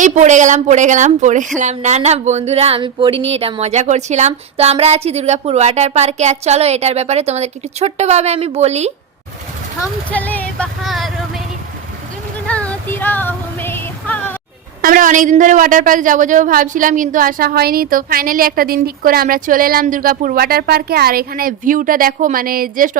এই পড়ে গেলাম। না না বন্ধুরা, আমি পড়িনি, এটা মজা করছিলাম। তো আমরা আছি দুর্গাপুর ওয়াটার পার্কে। আর চলো এটার ব্যাপারে তোমাদেরকে একটু ছোট্টভাবে আমি বলি। हम चले बहारों में गुनगुनाती राहों में। আমরা অনেকদিন ধরে ওয়াটার পার্ক যাবো যাবো ভাবছিলাম, কিন্তু আসা হয়নি। তো ফাইনালি একটা দিন ঠিক করে আমরা চলে এলাম দুর্গাপুর ওয়াটার পার্কে। আর এখানে ভিউটা দেখো, মানে জাস্ট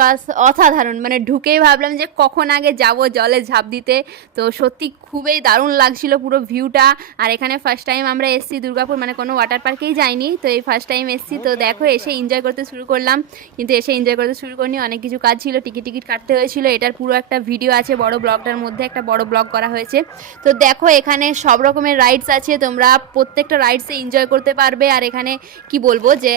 অসাধারণ। মানে ঢুকেই ভাবলাম যে কখন আগে যাব জলে ঝাঁপ দিতে। তো সত্যি খুবই দারুণ লাগছিল পুরো ভিউটা। আর এখানে ফার্স্ট টাইম আমরা এসেছি দুর্গাপুর, মানে কোনো ওয়াটার পার্কেই যাইনি, তো এই ফার্স্ট টাইম এসেছি। তো দেখো এসে এনজয় করতে শুরু করলাম, কিন্তু এসে এনজয় করতে শুরু করিনি, অনেক কিছু কাজ ছিল, টিকিট কাটতে হয়েছিল। এটার পুরো একটা ভিডিও আছে, বড় ব্লগটার মধ্যে একটা বড় ব্লগ করা হয়েছে। তো দেখো এখানে সব রকমের রাইডস আছে, তোমরা প্রত্যেকটা রাইডসে এনজয় করতে পারবে। আর এখানে কি বলবো যে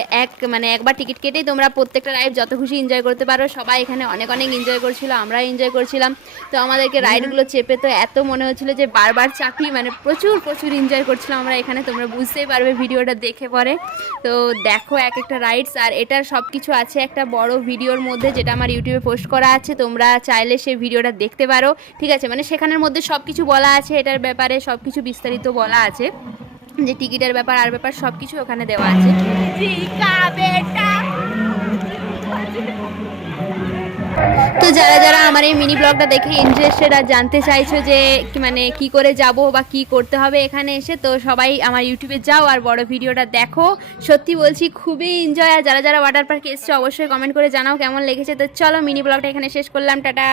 একবার টিকিট কেটেই তোমরা প্রত্যেকটা রাইড যত খুশি এনজয় করতে পারো। সবাই এখানে অনেক এনজয় করছিল, আমরা এনজয় করছিলাম। তো আমাদেরকে রাইডগুলো চেপে তো এত মনে হচ্ছিল যে বারবার চাপি, মানে প্রচুর এনজয় করছিলাম আমরা এখানে, তোমরা বুঝতেই পারবে ভিডিওটা দেখে পরে। তো দেখো এক একটা রাইডস, আর এটার সব কিছু আছে একটা বড় ভিডিওর মধ্যে, যেটা আমার ইউটিউবে পোস্ট করা আছে, তোমরা চাইলে সেই ভিডিওটা দেখতে পারো। ঠিক আছে, মানে সেখানের মধ্যে সব কিছু বলা আছে, এটার ব্যাপারে সব কিছু বিস্তারিত বলা আছে, যে টিকিটের ব্যাপার আর ব্যাপার সব কিছু ওখানে দেওয়া আছে। তো যারা যারা আমার এই মিনি ব্লগটা দেখে ইন্টারেস্টেড আর জানতে চাইছো যে মানে কি করে যাব বা কি করতে হবে এখানে এসে, তো সবাই আমার ইউটিউবে যাও আর বড় ভিডিওটা দেখো। সত্যি বলছি খুবই এনজয়। আর যারা যারা ওয়াটার পার্কে এসছো অবশ্যই কমেন্ট করে জানাও কেমন লেগেছে। তো চলো মিনি ব্লগটা এখানে শেষ করলাম, টাটা।